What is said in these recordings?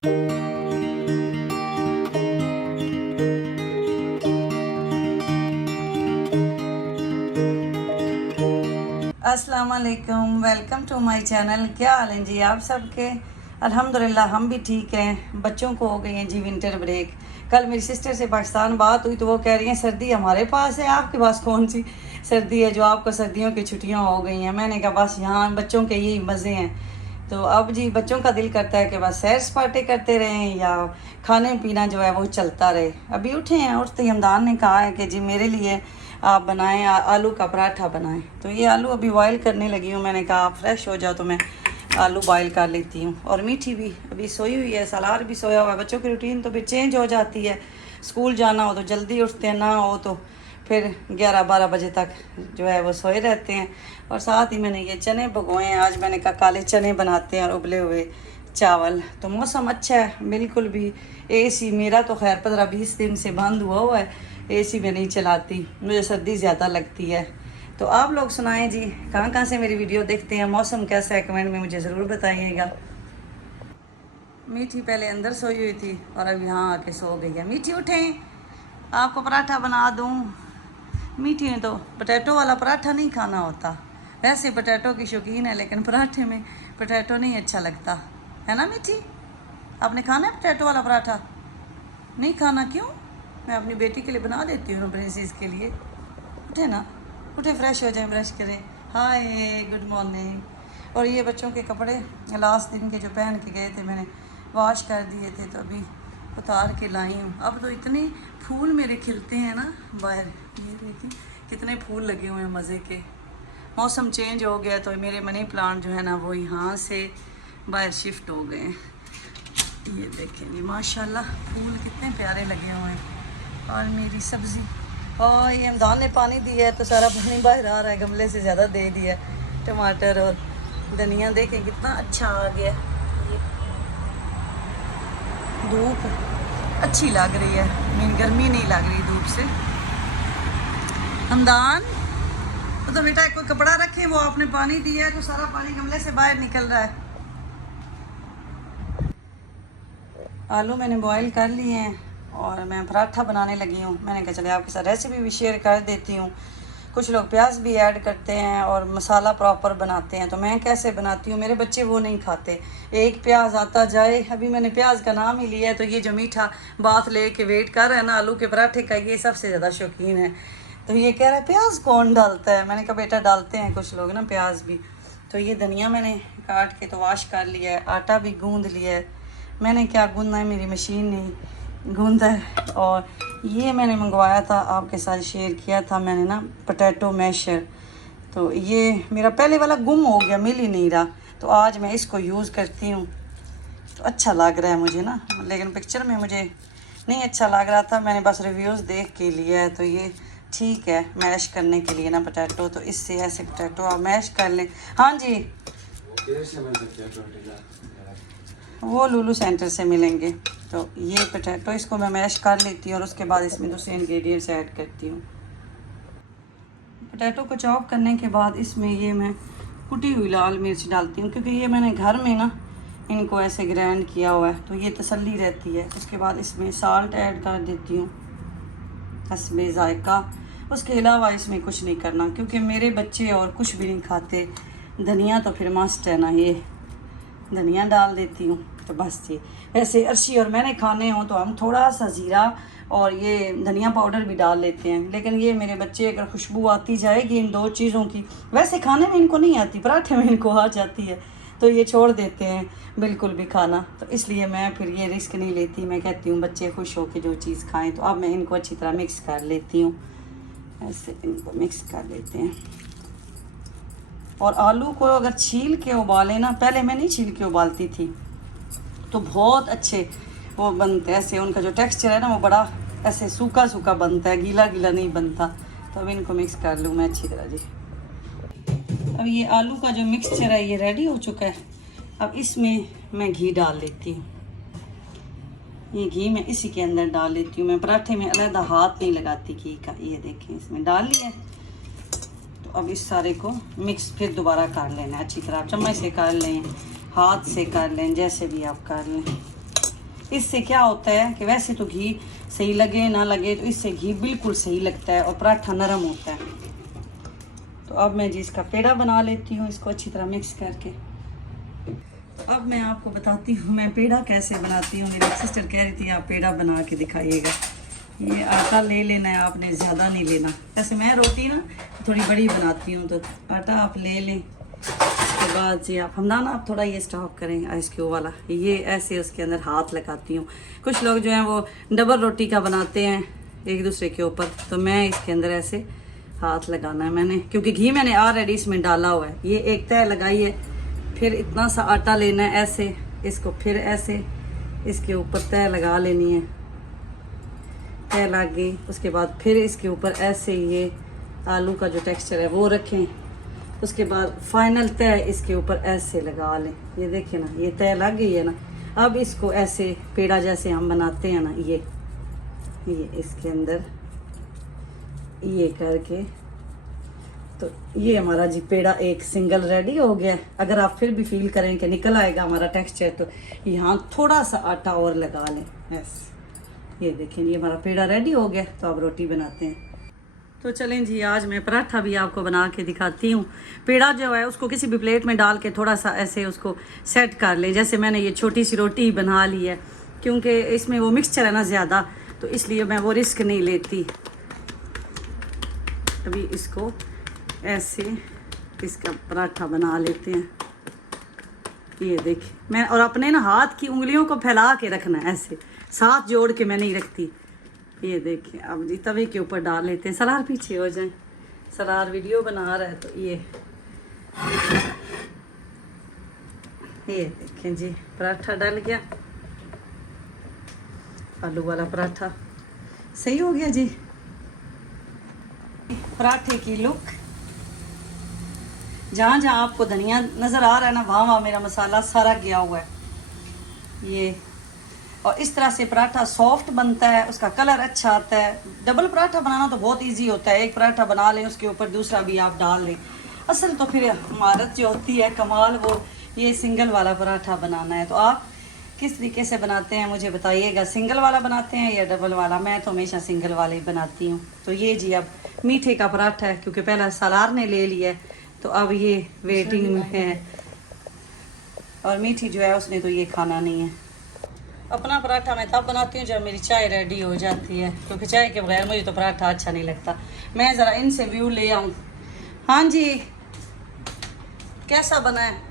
अस्सलाम वालेकुम, welcome to my channel. क्या हाल है जी आप सबके? अल्हम्दुलिल्लाह हम भी ठीक हैं। बच्चों को हो गई है जी विंटर ब्रेक। कल मेरी सिस्टर से पाकिस्तान बात हुई तो वो कह रही हैं सर्दी हमारे पास है, आपके पास कौन सी सर्दी है जो आपको सर्दियों की छुट्टियां हो गई हैं। मैंने कहा बस यहाँ बच्चों के यही मज़े हैं। तो अब जी बच्चों का दिल करता है कि बस सैर सपाटे करते रहें या खाने पीना जो है वो चलता रहे। अभी उठे हैं, उठते ही हमदान ने कहा है कि जी मेरे लिए आप बनाएं आलू का पराठा बनाएं। तो ये आलू अभी बॉयल करने लगी हूँ। मैंने कहा आप फ्रेश हो जाओ तो मैं आलू बॉयल कर लेती हूँ। और मीठी भी अभी सोई हुई है, सलार भी सोया हुआ है। बच्चों की रूटीन तो फिर चेंज हो जाती है। स्कूल जाना हो तो जल्दी उठते हैं, ना हो तो फिर 11-12 बजे तक जो है वो सोए रहते हैं। और साथ ही मैंने ये चने भगोए हैं। आज मैंने कहा काले चने बनाते हैं और उबले हुए चावल। तो मौसम अच्छा है, बिल्कुल भी एसी मेरा तो खैर 15-20 दिन से बंद हुआ है। एसी में नहीं चलाती, मुझे सर्दी ज़्यादा लगती है। तो आप लोग सुनाएं जी, कहाँ कहाँ से मेरी वीडियो देखते हैं, मौसम कैसा है कमेंट में मुझे ज़रूर बताइएगा। मीठी पहले अंदर सोई हुई थी और अब यहाँ आके सो गई है। मीठी उठें, आपको पराठा बना दूँ। मीठी है तो पोटैटो वाला पराठा नहीं खाना होता। वैसे पोटैटो की शौकीन है लेकिन पराठे में पोटैटो नहीं अच्छा लगता है ना। मीठी आपने खाना है पोटैटो वाला पराठा? नहीं खाना, क्यों? मैं अपनी बेटी के लिए बना देती हूँ, प्रिंसेस के लिए। उठे ना, उठे, फ्रेश हो जाए, ब्रश करें। Hi good morning. और ये बच्चों के कपड़े लास्ट दिन के जो पहन के गए थे मैंने वॉश कर दिए थे, तो अभी उतार के लाई हूँ। अब तो इतने फूल मेरे खिलते हैं ना बाहर, ये देखिए कितने फूल लगे हुए हैं मज़े के। मौसम चेंज हो गया तो मेरे मनी प्लांट जो है ना वो यहाँ से बाहर शिफ्ट हो गए हैं। ये देखें जी माशाल्लाह फूल कितने प्यारे लगे हुए हैं। और मेरी सब्ज़ी, और ये हमदान ने पानी दिया है तो सारा पानी बाहर आ रहा है, गमले से ज़्यादा दे दिया है। टमाटर और धनिया देखें कितना अच्छा आ गया। ये धूप अच्छी लग रही है, मीन गर्मी नहीं लग रही धूप से। हमदान तो बेटा कोई कपड़ा रखें, वो आपने पानी दिया है तो सारा पानी गमले से बाहर निकल रहा है। आलू मैंने बॉईल कर लिए हैं और मैं पराठा बनाने लगी हूँ। मैंने कहा चले आपके साथ रेसिपी भी शेयर कर देती हूँ। कुछ लोग प्याज भी ऐड करते हैं और मसाला प्रॉपर बनाते हैं, तो मैं कैसे बनाती हूँ, मेरे बच्चे वो नहीं खाते। एक प्याज आता जाए, अभी मैंने प्याज का नाम ही लिया है तो ये जो मीठा बात ले के वेट कर रहा है ना आलू के पराठे का, ये सबसे ज़्यादा शौकीन है। तो ये कह रहा है प्याज कौन डालता है? मैंने कहा बेटा डालते हैं कुछ लोग ना प्याज भी। तो ये धनिया मैंने काट के तो वॉश कर लिया है, आटा भी गूँध लिया है। मैंने क्या गूँधना है, मेरी मशीन नहीं गूँधा है। और ये मैंने मंगवाया था, आपके साथ शेयर किया था मैंने ना, पोटैटो मैशर। तो ये मेरा पहले वाला गुम हो गया, मिल ही नहीं रहा, तो आज मैं इसको यूज़ करती हूँ। तो अच्छा लग रहा है मुझे ना, लेकिन पिक्चर में मुझे नहीं अच्छा लग रहा था, मैंने बस रिव्यूज़ देख के लिया है। तो ये ठीक है मैश करने के लिए ना पोटैटो, तो इससे ऐसे पोटैटो आप मैश कर लें। हाँ जी, वो लुलू सेंटर से मिलेंगे। तो ये पोटैटो इसको मैं मैश कर लेती हूँ और उसके बाद इसमें दूसरे इंग्रेडिएंट्स ऐड करती हूँ। पोटैटो को चॉप करने के बाद इसमें ये मैं कुटी हुई लाल मिर्च डालती हूँ, क्योंकि ये मैंने घर में ना इनको ऐसे ग्राइंड किया हुआ है तो ये तसल्ली रहती है। उसके बाद इसमें साल्ट ऐड कर देती हूँ हस्बे ज़ायका। उसके अलावा इसमें कुछ नहीं करना, क्योंकि मेरे बच्चे और कुछ भी नहीं खाते। धनिया तो फिर मस्ट है ना, ये धनिया डाल देती हूँ तो बस जी। वैसे अर्शी और मैंने खाने हों तो हम थोड़ा सा ज़ीरा और ये धनिया पाउडर भी डाल लेते हैं, लेकिन ये मेरे बच्चे अगर खुशबू आती जाएगी इन दो चीज़ों की, वैसे खाने में इनको नहीं आती, पराठे में इनको आ जाती है, तो ये छोड़ देते हैं बिल्कुल भी खाना। तो इसलिए मैं फिर ये रिस्क नहीं लेती, मैं कहती हूँ बच्चे खुश हो के जो चीज़ खाएँ। तो अब मैं इनको अच्छी तरह मिक्स कर लेती हूँ, ऐसे इनको मिक्स कर लेते हैं। और आलू को अगर छील के उबालें ना, पहले मैं नहीं छील के उबालती थी, तो बहुत अच्छे वो बनते हैं। ऐसे उनका जो टेक्सचर है ना वो बड़ा ऐसे सूखा सूखा बनता है, गीला गीला नहीं बनता। तो अब इनको मिक्स कर लूँ मैं अच्छी तरह जी। अब ये आलू का जो मिक्सचर है ये रेडी हो चुका है। अब इसमें मैं घी डाल लेती हूँ। ये घी मैं इसी के अंदर डाल लेती हूँ। मैं पराठे में अलग हाथ नहीं लगाती घी का। ये देखें इसमें डाल लिया। तो अब इस सारे को मिक्स फिर दोबारा कर लेना है अच्छी तरह। चम्मच से कर लें, हाथ से कर लें, जैसे भी आप कर लें। इससे क्या होता है कि वैसे तो घी सही लगे ना लगे, तो इससे घी बिल्कुल सही लगता है और पराठा नरम होता है। तो अब मैं जी इसका पेड़ा बना लेती हूँ, इसको अच्छी तरह मिक्स करके। तो अब मैं आपको बताती हूँ मैं पेड़ा कैसे बनाती हूँ। मेरी सिस्टर कह रही थी आप पेड़ा बना के दिखाइएगा। ये आटा ले लेना है आपने, ज़्यादा नहीं लेना। वैसे मैं रोटी ना थोड़ी बड़ी बनाती हूँ, तो आटा आप ले लें। उसके बाद जी आप हमदान आप थोड़ा ये स्टॉप करें आइस क्यूब वाला, ये ऐसे उसके अंदर हाथ लगाती हूँ। कुछ लोग जो हैं वो डबल रोटी का बनाते हैं एक दूसरे के ऊपर, तो मैं इसके अंदर ऐसे हाथ लगाना है मैंने, क्योंकि घी मैंने ऑलरेडी इसमें डाला हुआ है। ये एक तय लगाई है, फिर इतना सा आटा लेना है ऐसे, इसको फिर ऐसे इसके ऊपर तय लगा लेनी है, तय लग गई। उसके बाद फिर इसके ऊपर ऐसे ये आलू का जो टेक्सचर है वो रखें। उसके बाद फाइनल तय इसके ऊपर ऐसे लगा लें। ये देखिए ना, ये तय लग गई है ना। अब इसको ऐसे पेड़ा जैसे हम बनाते हैं ना, ये इसके अंदर ये करके, तो ये हमारा जी पेड़ा एक सिंगल रेडी हो गया। अगर आप फिर भी फील करें कि निकल आएगा हमारा टेक्सचर, तो यहाँ थोड़ा सा आटा और लगा लें ऐसे। ये देखें ये हमारा पेड़ा रेडी हो गया। तो अब रोटी बनाते हैं। तो चलें जी, आज मैं पराठा भी आपको बना के दिखाती हूँ। पेड़ा जो है उसको किसी भी प्लेट में डाल के थोड़ा सा ऐसे उसको सेट कर लें। जैसे मैंने ये छोटी सी रोटी बना ली है, क्योंकि इसमें वो मिक्सचर है ना ज़्यादा, तो इसलिए मैं वो रिस्क नहीं लेती। अभी इसको ऐसे इसका पराठा बना लेते हैं। ये देखिए मैं, और अपने ना हाथ की उंगलियों को फैला के रखना है ऐसे, साथ जोड़ के मैं नहीं रखती। ये देखिए अब जी तवे के ऊपर डाल लेते हैं। सलार पीछे हो जाए, सलार वीडियो बना रहा है। तो ये देखें जी पराठा डल गया, आलू वाला पराठा सही हो गया जी। पराठे की लुक, जहाँ जहाँ आपको धनिया नज़र आ रहा है ना, वहाँ वहाँ मेरा मसाला सारा गया हुआ है। ये और इस तरह से पराठा सॉफ्ट बनता है, उसका कलर अच्छा आता है। डबल पराठा बनाना तो बहुत इजी होता है, एक पराठा बना लें उसके ऊपर दूसरा भी आप डाल लें। असल तो फिर महारत जो होती है कमाल, वो ये सिंगल वाला पराठा बनाना है। तो आप किस तरीके से बनाते हैं मुझे बताइएगा, सिंगल वाला बनाते हैं या डबल वाला? मैं तो हमेशा सिंगल वाले ही बनाती हूँ। तो ये जी अब मीठे का पराठा है, क्योंकि पहला सलार ने ले लिया है, तो अब ये वेटिंग में है। और मीठी जो है उसने तो ये खाना नहीं है। अपना पराठा मैं तब बनाती हूँ जब मेरी चाय रेडी हो जाती है, क्योंकि चाय के बगैर मुझे तो पराठा अच्छा नहीं लगता। मैं ज़रा इनसे व्यू ले आऊँ। हाँ जी, कैसा बना है?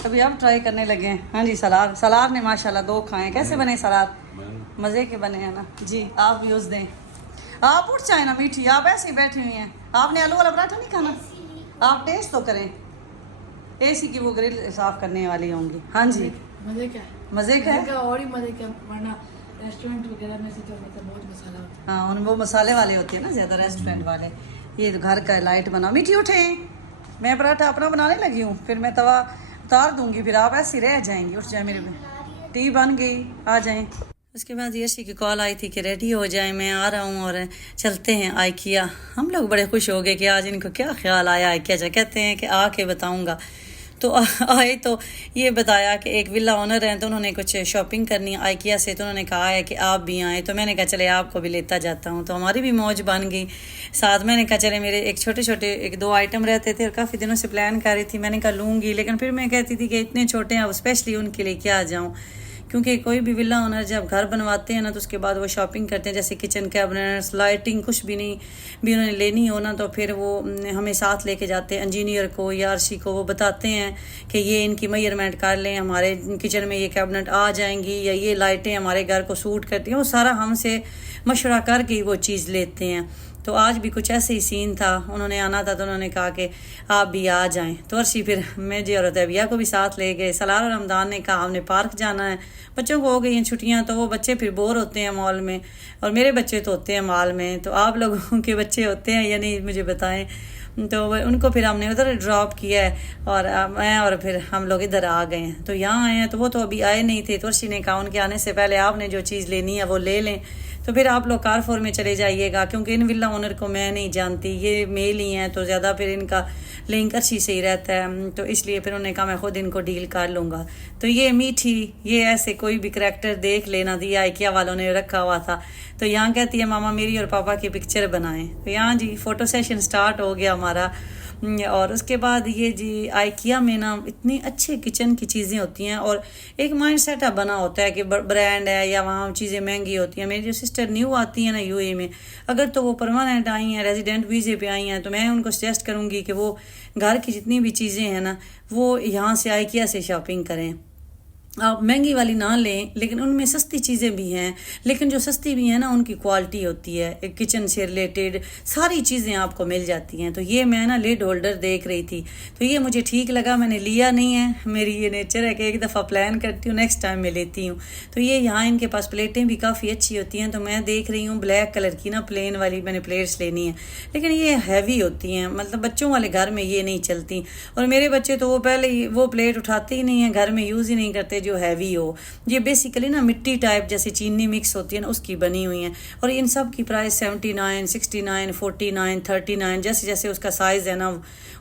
अभी अब ट्राई करने लगे हैं। हाँ जी, सलार ने माशाल्लाह 2 खाए। कैसे बने सलार? मज़े के बने हैं ना जी। आप भी उस दें, आप उठ जाए ना मीठी, आप ऐसे ही बैठी हुई हैं। आपने आलू वाला पराठा नहीं खाना? आप टेस्ट तो करें। एसी की वो ग्रिल साफ करने वाली होंगी। हाँ जी, मजे क्या है? मज़े का है और ही मजे क्या, वरना रेस्टोरेंट वगैरह में से तो मतलब बहुत मसाला होता है। हाँ, उन वो मसाले वाले होते हैं ना ज़्यादा रेस्टोरेंट वाले। ये तो घर का लाइट बना। मीठी उठे, मैं पराठा अपना बनाने लगी हूँ, फिर मैं तवा उतार दूँगी, फिर आप ऐसी रह जाएंगी। उठ जाए मेरे में, टी बन गई, आ जाएं। उसके बाद यशी की कॉल आई थी कि रेडी हो जाए, मैं आ रहा हूँ और चलते हैं आइकिया। हम लोग बड़े खुश हो गए कि आज इनको क्या ख्याल आया आइकिया जा। कहते हैं कि आके बताऊँगा। तो आए तो ये बताया कि एक विला ओनर हैं, तो उन्होंने कुछ शॉपिंग करनी है आइकिया से, तो उन्होंने कहा है कि आप भी आएँ। तो मैंने कहा चले आपको भी लेता जाता हूँ। तो हमारी भी मौज बन गई। साथ मैंने कहा चले, मेरे एक छोटे छोटे 1-2 आइटम रहते थे और काफ़ी दिनों से प्लान कर रही थी, मैंने कहा लूँगी, लेकिन फिर मैं कहती थी कि इतने छोटे हैं, अब स्पेशली उनके लिए क्या जाऊँ। क्योंकि कोई भी विला ओनर जब घर बनवाते हैं ना, तो उसके बाद वो शॉपिंग करते हैं, जैसे किचन कैबिनेट्स, लाइटिंग, कुछ भी नहीं भी उन्होंने लेनी हो ना, तो फिर वो हमें साथ लेके जाते हैं, इंजीनियर को या आरसी को। वो बताते हैं कि ये इनकी मेजरमेंट कर लें, हमारे किचन में ये कैबिनेट आ जाएंगी, या ये लाइटें हमारे घर को सूट करती हैं। वो सारा हमसे मशवरा करके ही वो चीज़ लेते हैं। तो आज भी कुछ ऐसे ही सीन था, उन्होंने आना था, तो उन्होंने कहा कि आप भी आ जाएं। तो अर्शी फिर मुझे और तबिया को भी साथ ले गए। सलार और रमदान ने कहा हमने पार्क जाना है, बच्चों को हो गई हैं छुट्टियां, तो वो बच्चे फिर बोर होते हैं मॉल में, और मेरे बच्चे तो होते हैं मॉल में। तो आप लोगों के बच्चे होते हैं या नहीं मुझे बताएं। तो उनको फिर हमने उधर ड्रॉप किया है, और मैं और फिर हम लोग इधर आ गए हैं। तो यहाँ आए हैं, तो वो तो अभी आए नहीं थे। तो अर्शी ने कहा उनके आने से पहले आपने जो चीज़ लेनी है वो ले लें। तो तो फिर आप लोग कारफोर में चले जाइएगा, क्योंकि इन विला ओनर को मैं नहीं जानती, ये मेल ही हैं तो ज़्यादा फिर इनका लिंक अच्छी से ही रहता है, तो इसलिए फिर उन्होंने कहा मैं खुद इनको डील कर लूँगा। तो ये मीठी, ये ऐसे कोई भी करैक्टर देख लेना, दिया IKEA वालों ने रखा हुआ था। तो यहाँ कहती है मामा मेरी और पापा की पिक्चर बनाएं। तो यहाँ जी फ़ोटो सेशन स्टार्ट हो गया हमारा। और उसके बाद ये जी IKEA में ना इतनी अच्छे किचन की चीज़ें होती हैं, और एक माइंड सेटअप बना होता है कि ब्रांड है या वहाँ चीज़ें महंगी होती हैं। मेरी जो सिस्टर न्यू आती है ना UAE में, अगर तो वो परमानेंट आई हैं, रेजिडेंट वीज़े पे आई हैं, तो मैं उनको सजेस्ट करूँगी कि वो घर की जितनी भी चीज़ें हैं ना वो यहाँ से IKEA से शॉपिंग करें। आप महंगी वाली ना लें, लेकिन उनमें सस्ती चीज़ें भी हैं, लेकिन जो सस्ती भी हैं ना उनकी क्वालिटी होती है, एक किचन से रिलेटेड सारी चीज़ें आपको मिल जाती हैं। तो ये मैं ना लिड होल्डर देख रही थी, तो ये मुझे ठीक लगा, मैंने लिया नहीं है। मेरी ये नेचर है कि एक दफ़ा प्लान करती हूँ, नेक्स्ट टाइम मैं लेती हूँ। तो ये यहाँ इनके पास प्लेटें भी काफ़ी अच्छी होती हैं, तो मैं देख रही हूँ ब्लैक कलर की ना प्लेन वाली मैंने प्लेट्स लेनी है, लेकिन ये हैवी होती हैं, मतलब बच्चों वाले घर में ये नहीं चलती। और मेरे बच्चे तो वो पहले वो प्लेट उठाते ही नहीं हैं, घर में यूज़ ही नहीं करते जो हैवी हो। ये बेसिकली ना मिट्टी टाइप जैसे चीनी मिक्स होती है ना उसकी बनी हुई हैं, और इन सब की प्राइस 79, 69, 49, 39 जैसे जैसे उसका साइज़ है ना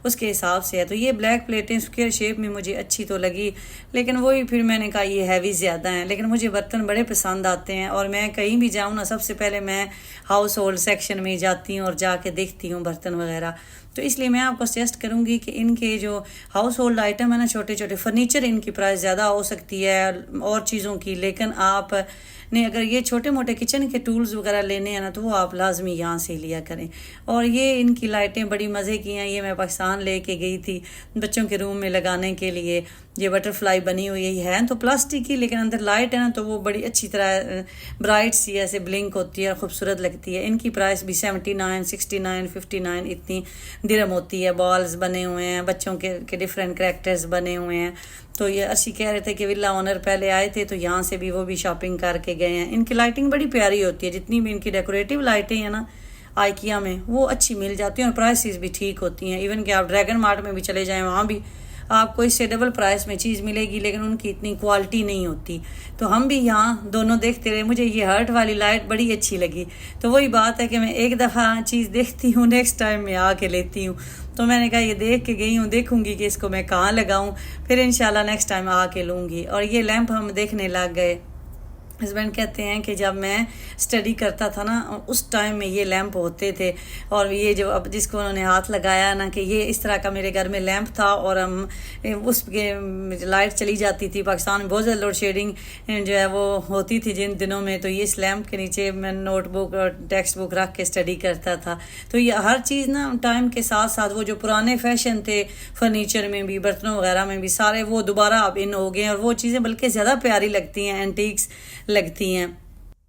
उसके हिसाब से है। तो ये ब्लैक प्लेटें स्क्वायर शेप में मुझे अच्छी तो लगी, लेकिन वही फिर मैंने कहा ये हैवी ज़्यादा हैं। लेकिन मुझे बर्तन बड़े पसंद आते हैं, और मैं कहीं भी जाऊँ ना सबसे पहले मैं हाउस होल्ड सेक्शन में जाती हूँ और जाके देखती हूँ बर्तन वगैरह। तो इसलिए मैं आपको सजेस्ट करूँगी कि इनके जो हाउस होल्ड आइटम है ना, छोटे छोटे फर्नीचर, इनकी प्राइस ज़्यादा हो सकती है और चीज़ों की, लेकिन आप ने अगर ये छोटे मोटे किचन के टूल्स वगैरह लेने हैं ना तो वो आप लाजमी यहाँ से लिया करें। और ये इनकी लाइटें बड़ी मज़े की हैं, ये मैं पाकिस्तान लेके गई थी बच्चों के रूम में लगाने के लिए। ये बटरफ्लाई बनी हुई है तो प्लास्टिक की, लेकिन अंदर लाइट है ना तो वो बड़ी अच्छी तरह ब्राइट सी ऐसे ब्लिंक होती है और ख़ूबसूरत लगती है। इनकी प्राइस भी 79, 69, 59 इतनी दिरहम होती है। बॉल्स बने हुए हैं, बच्चों के डिफरेंट करैक्टर्स बने हुए हैं। तो ये अच्छी कह रहे थे कि विला ओनर पहले आए थे तो यहाँ से भी वो भी शॉपिंग करके गए हैं। इनकी लाइटिंग बड़ी प्यारी होती है, जितनी भी इनकी डेकोरेटिव लाइटें हैं ना IKEA में वो अच्छी मिल जाती हैं और प्राइसेस भी ठीक होती हैं। इवन कि आप ड्रैगन मार्ट में भी चले जाएं वहाँ भी आपको इससे डबल प्राइस में चीज़ मिलेगी, लेकिन उनकी इतनी क्वालिटी नहीं होती। तो हम भी यहाँ दोनों देखते रहे। मुझे ये हर्ट वाली लाइट बड़ी अच्छी लगी। तो वही बात है कि मैं एक दफ़ा चीज़ देखती हूँ, नेक्स्ट टाइम मैं आके लेती हूँ। तो मैंने कहा ये देख के गई हूँ, देखूँगी कि इसको मैं कहाँ लगाऊँ, फिर इंशाल्लाह नेक्स्ट टाइम आके लूँगी। और ये लैंप हम देखने लग गए। हस्बैंड कहते हैं कि जब मैं स्टडी करता था ना उस टाइम में ये लैंप होते थे, और ये जो अब जिसको उन्होंने हाथ लगाया ना कि ये इस तरह का मेरे घर में लैंप था, और हम उसके लाइट चली जाती थी। पाकिस्तान में बहुत ज़्यादा लोड शेडिंग जो है वो होती थी जिन दिनों में, तो ये इस लैंप के नीचे मैं नोटबुक और टेक्स्ट बुक रख के स्टडी करता था। तो ये हर चीज़ ना टाइम के साथ साथ वो जो पुराने फैशन थे फर्नीचर में भी, बर्तनों वगैरह में भी, सारे वो दोबारा अब इन हो गए हैं, और वो चीज़ें बल्कि ज़्यादा प्यारी लगती हैं, एंटीक्स लगती हैं।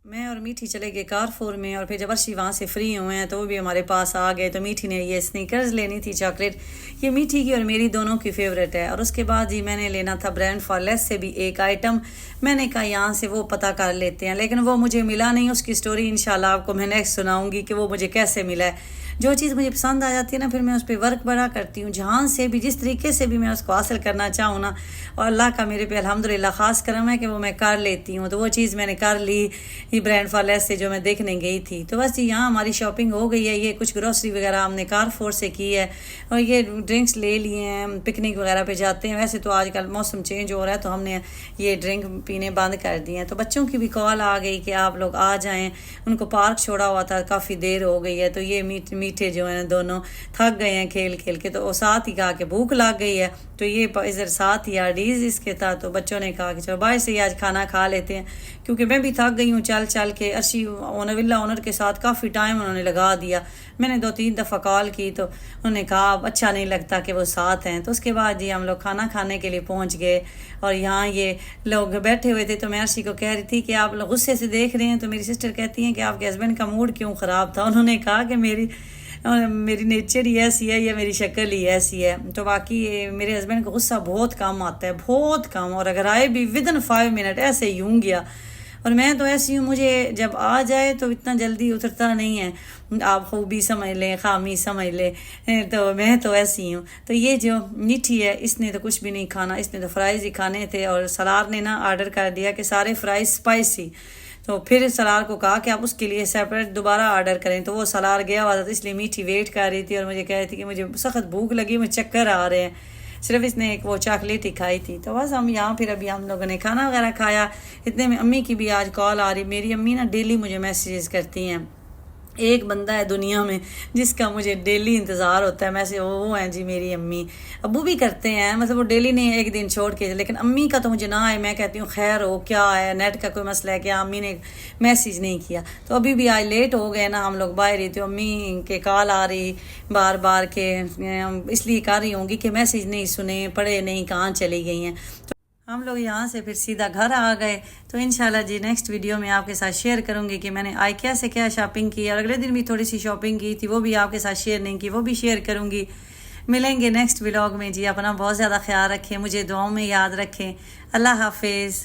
मैं और मीठी चले गए कारफोर में, और फिर जब अर्शी वहाँ से फ्री हुए हैं तो वो भी हमारे पास आ गए। तो मीठी ने ये स्नीकर्स लेनी थी चॉकलेट, ये मीठी की और मेरी दोनों की फेवरेट है। और उसके बाद जी मैंने लेना था ब्रांड फॉरलेस से भी एक आइटम। मैंने कहा यहाँ से वो पता कर लेते हैं, लेकिन वो मुझे मिला नहीं। उसकी स्टोरी इंशाल्लाह आपको मैं नेक्स्ट सुनाऊंगी कि वो मुझे कैसे मिला है। जो चीज़ मुझे पसंद आ जाती है ना फिर मैं उस पर वर्क बड़ा करती हूँ, जहाँ से भी जिस तरीके से भी मैं उसको हासिल करना चाहूँ ना, और अल्लाह का मेरे पे अल्हम्दुलिल्लाह ख़ास करम है कि वो मैं कर लेती हूँ। तो वो चीज़ मैंने कर ली ये ब्रांड फॉरलेस से जो मैं देखने गई थी। तो बस यहाँ हमारी शॉपिंग हो गई है। ये कुछ ग्रोसरी वगैरह हमने कारफोर से की है, और ये ड्रिंक्स ले लिए हैं, पिकनिक वगैरह पे जाते हैं। वैसे तो आजकल मौसम चेंज हो रहा है तो हमने ये ड्रिंक पीने बंद कर दिए हैं। तो बच्चों की भी कॉल आ गई कि आप लोग आ जाएँ, उनको पार्क छोड़ा हुआ था, काफ़ी देर हो गई है। तो ये मीठे जो हैं दोनों थक गए हैं खेल खेल के, तो वो साथ ही कहा कि भूख लग गई है। तो ये इधर साथ ही आरडीज इसके था, तो बच्चों ने कहा कि चलो बाहर से ही आज खाना खा लेते हैं, क्योंकि मैं भी थक गई हूँ चल चल के। अर्शी विला ओनर के साथ काफ़ी टाइम उन्होंने लगा दिया। मैंने 2-3 दफ़ा कॉल की तो उन्होंने कहा अब अच्छा नहीं लगता कि वो साथ हैं। तो उसके बाद जी हम लोग खाना खाने के लिए पहुँच गए, और यहाँ ये लोग बैठे हुए थे। तो मैं अर्शी को कह रही थी कि आप लोग गुस्से से देख रहे हैं। तो मेरी सिस्टर कहती हैं कि आपके हस्बैंड का मूड क्यों ख़राब था। उन्होंने कहा कि मेरी नेचर ही ऐसी है या मेरी शक्ल ही ऐसी है। तो बाकी मेरे हस्बैंड को गुस्सा बहुत कम आता है, बहुत कम, और अगर आए भी विदिन 5 मिनट ऐसे ही यूं गया। और मैं तो ऐसी हूँ, मुझे जब आ जाए तो इतना जल्दी उतरता नहीं है। आप खूबी समझ लें, खामी समझ लें, तो मैं तो ऐसी हूँ। तो ये जो मीठी है इसने तो कुछ भी नहीं खाना, इसने तो फ्राइज़ ही खाने थे। और सलार ने ना ऑर्डर कर दिया कि सारे फ्राइज़ स्पाइसी। तो फिर सलार को कहा कि आप उसके लिए सेपरेट दोबारा ऑर्डर करें। तो वो सलार गया हुआ था, तो इसलिए मीठी वेट कर रही थी और मुझे कह रही थी कि मुझे सख्त भूख लगी, मुझे चक्कर आ रहे हैं। सिर्फ इसने एक वो चॉकलेट ही खाई थी। तो बस हम यहाँ फिर अभी हम लोगों ने खाना वगैरह खाया। इतने में अम्मी की भी आज कॉल आ रही। मेरी अम्मी ना डेली मुझे मैसेजेस करती हैं। एक बंदा है दुनिया में जिसका मुझे डेली इंतज़ार होता है, मैसेज, वो हैं जी मेरी अम्मी। अबू भी करते हैं, मतलब वो डेली नहीं, एक दिन छोड़ के, लेकिन अम्मी का तो मुझे ना आए, मैं कहती हूँ खैर हो, क्या है, नेट का कोई मसला है क्या, अम्मी ने मैसेज नहीं किया। तो अभी भी आज लेट हो गए ना, हम लोग बाहर ही, तो अम्मी के कॉल आ रही बार बार के, इसलिए कर रही होंगी कि मैसेज नहीं सुने, पढ़े नहीं, कहाँ चली गई हैं। हम लोग यहाँ से फिर सीधा घर आ गए। तो इंशाल्लाह जी नेक्स्ट वीडियो में आपके साथ शेयर करूँगी कि मैंने IKEA से क्या शॉपिंग की, और अगले दिन भी थोड़ी सी शॉपिंग की थी, वो भी आपके साथ शेयर नहीं की, वो भी शेयर करूँगी। मिलेंगे नेक्स्ट व्लॉग में जी। अपना बहुत ज़्यादा ख्याल रखें, मुझे दुआओं में याद रखें। अल्लाह हाफिज़।